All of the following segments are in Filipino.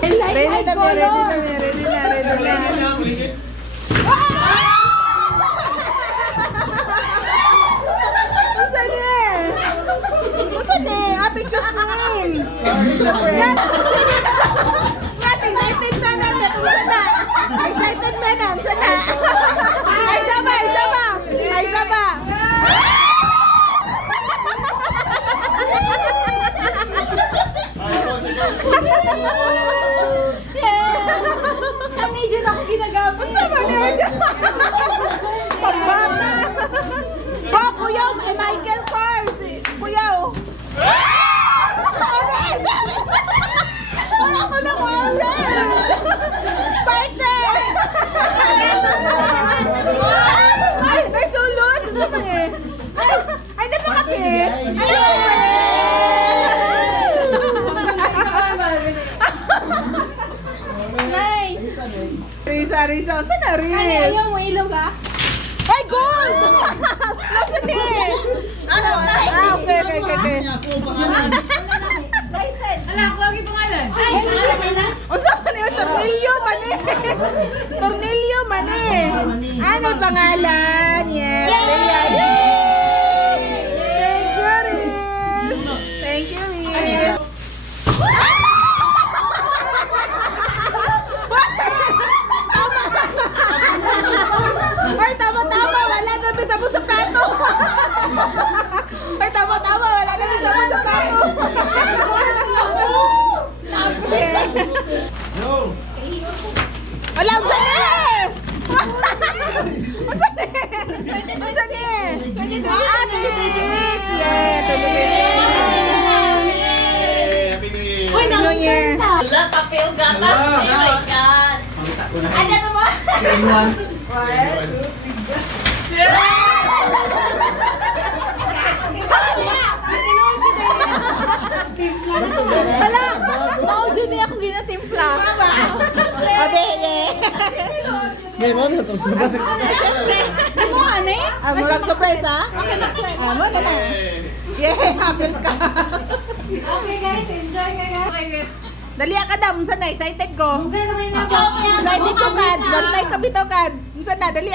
Ready na, ready na. Unsa ni? Picture frame. Excited man na betong sana. Excited man na sana. Ay sama. Ang medyo na ako ginagamit. Unsa man ni? Pambata. Bro, kuya, Michael Kors. Kuya. Wala ko ng orange! Partner! Ay, naisulot! Ito ba eh? Ay, napakapit! Ano ba Nice. Risa. Saan na Riz? Ayaw mo ilog ah. Ay, gold! Nasaan eh? Okay. License. Ala, ako lagi pangalan. Unsa man ni tornilyo man eh. Tornilyo man eh. Ano pangalan? Yes. Yay! Thank you, Riz. Ay, tama. Wala na bisabot sa plato. Ay, tama. Wala na bisabot sa plato. Wala, unsa ni? Unsa ni? 26. Yeah, 26. Uy, New Year. Wala, papel, gatas. Oh my God. Ayan mo. Wala, maujo din ako ginatimpla. Meron na to. Siyempre. Di mo, ane? Murag surprise ha? Okay, mag-swipe. Mo na. Yeah, happy ka. Okay guys, enjoy guys. Dali ka dam, unsa na excited ko. Excited ko kads, bantay ka bitaw kads. Unsa na dali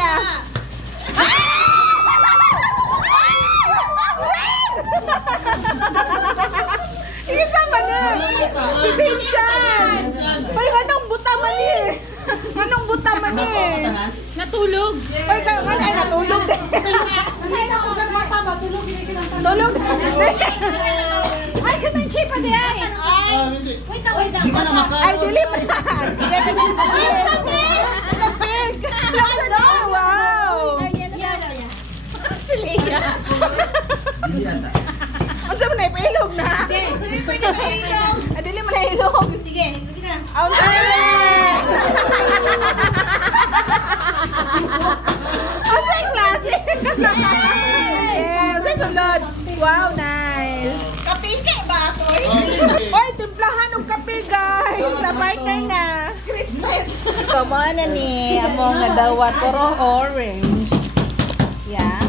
Isa man eh. Si Sinchan. Ay, anong buta man eh. Natulog. Ay, ay natulog din. Tulog. Ay, si Menchi pa di ay. Wait lang. Ay, dili mo na. Hindi ka din. Pink. Lasa na. Wow. Silia. Ang sabi na, ipailog na. Ay, dili mo na ilog. Sige, sige na. Ang sabi na. Ang sabi klase. Yeah, ang sabi sunod. Wow, nice. Kapike ba ito? Oy, timplahan ng kape, guys. Na partner na. Come on na ni. Among nga dawat. Puro orange. Yeah.